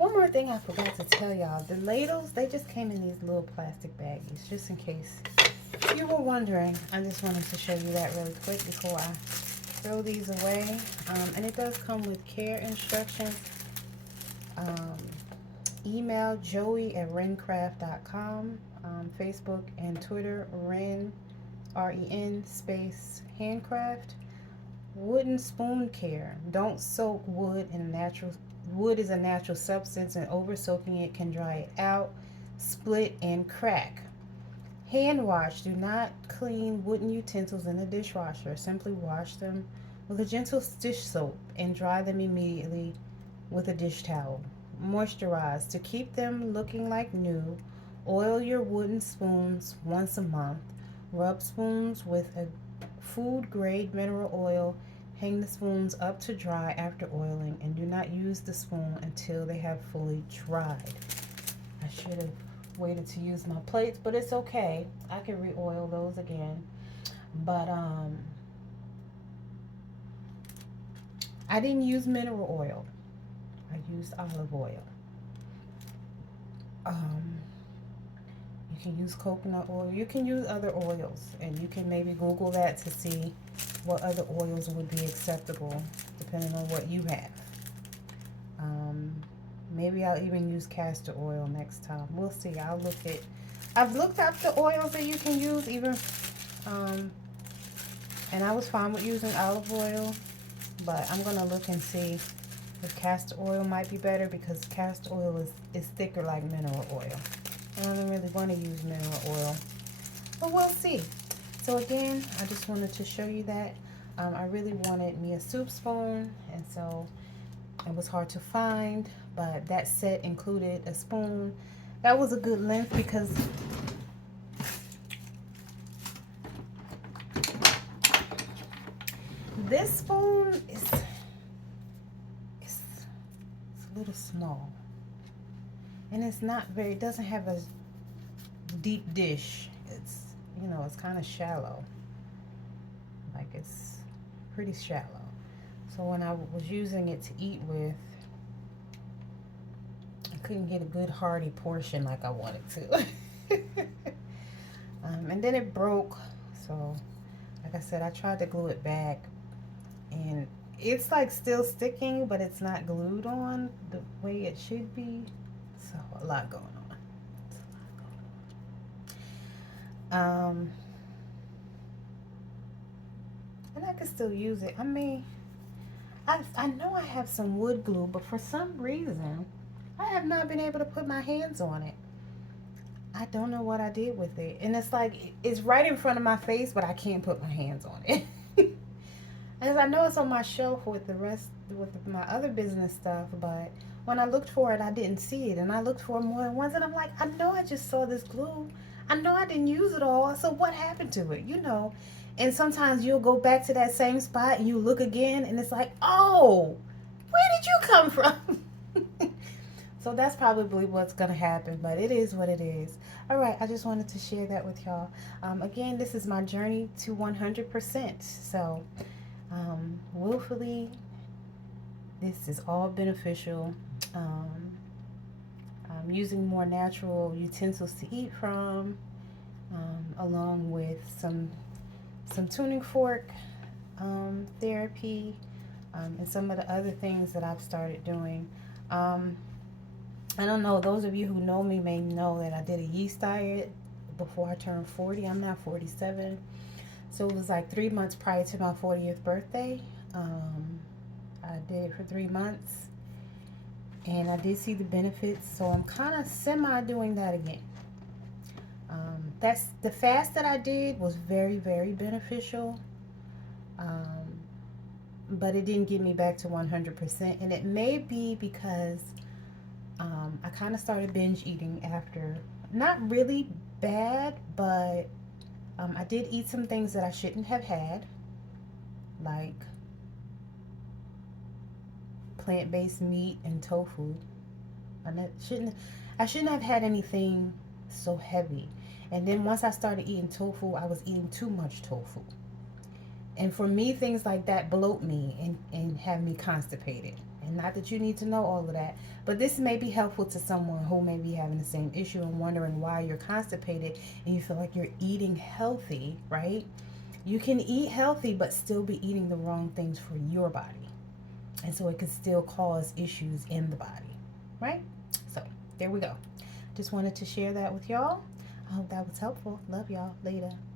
One more thing I forgot to tell y'all. The ladles, they just came in these little plastic baggies, just in case you were wondering. I just wanted to show you that really quick before I throw these away. And it does come with care instructions. Um, Email joey@rencraft.com. Facebook and Twitter, Ren, REN space handcraft. Wooden spoon care. Don't soak wood in a natural. Wood is a natural substance, and over soaking it can dry it out, split, and crack. Hand wash. Do not clean wooden utensils in the dishwasher. Simply wash them with a gentle dish soap and dry them immediately with a dish towel. Moisturize. To keep them looking like new, oil your wooden spoons once a month. Rub spoons with a food grade mineral oil. Hang the spoons up to dry after oiling, and do not use the spoon until they have fully dried. I should have waited to use my plates, but it's okay. I can re-oil those again. But I didn't use mineral oil. I used olive oil. You can use coconut oil. You can use other oils, and you can maybe Google that to see what other oils would be acceptable depending on what you have. Maybe I'll even use castor oil next time. We'll see. I've looked up the oils that you can use even, and I was fine with using olive oil, but I'm going to look and see if castor oil might be better, because castor oil is thicker like mineral oil. I don't really want to use mineral oil, but we'll see. So again, I just wanted to show you that. I really wanted me a soup spoon, and so it was hard to find, but that set included a spoon. That was a good length, because this spoon is a little small, and it's not very, it doesn't have a deep dish. It's, you know, it's kind of shallow, like it's pretty shallow. So when I was using it to eat with, I couldn't get a good hearty portion like I wanted to. And then it broke, so like I said, I tried to glue it back, and it's like still sticking, but it's not glued on the way it should be. So a lot going on. And I can still use it. I mean, I know I have some wood glue, but for some reason, I have not been able to put my hands on it. I don't know what I did with it. And it's like, it's right in front of my face, but I can't put my hands on it. As I know it's on my shelf with the rest, with my other business stuff, but when I looked for it, I didn't see it. And I looked for it more than once, and I'm like, I know I just saw this glue. I know I didn't use it all, so what happened to it, you know? And sometimes you'll go back to that same spot and you look again, and it's like, oh, where did you come from? So that's probably what's going to happen, but it is what it is. All right, I just wanted to share that with y'all. Again, this is my journey to 100%. So willfully, this is all beneficial. I'm using more natural utensils to eat from, along with some tuning fork therapy, and some of the other things that I've started doing. I don't know, those of you who know me may know that I did a yeast diet before I turned 40. I'm now 47. So it was like 3 months prior to my 40th birthday. I did it for 3 months, and I did see the benefits. So I'm kind of semi doing that again. That's the fast that I did was very, very beneficial. But it didn't get me back to 100%. And it may be because I kind of started binge eating after. Not really bad, but I did eat some things that I shouldn't have had, like plant-based meat and tofu. I shouldn't have had anything so heavy. And then once I started eating tofu, I was eating too much tofu. And for me, things like that bloat me and have me constipated. And not that you need to know all of that, but this may be helpful to someone who may be having the same issue and wondering why you're constipated and you feel like you're eating healthy, right? You can eat healthy but still be eating the wrong things for your body. And so it can still cause issues in the body, right? So there we go. Just wanted to share that with y'all. I hope that was helpful. Love y'all. Later.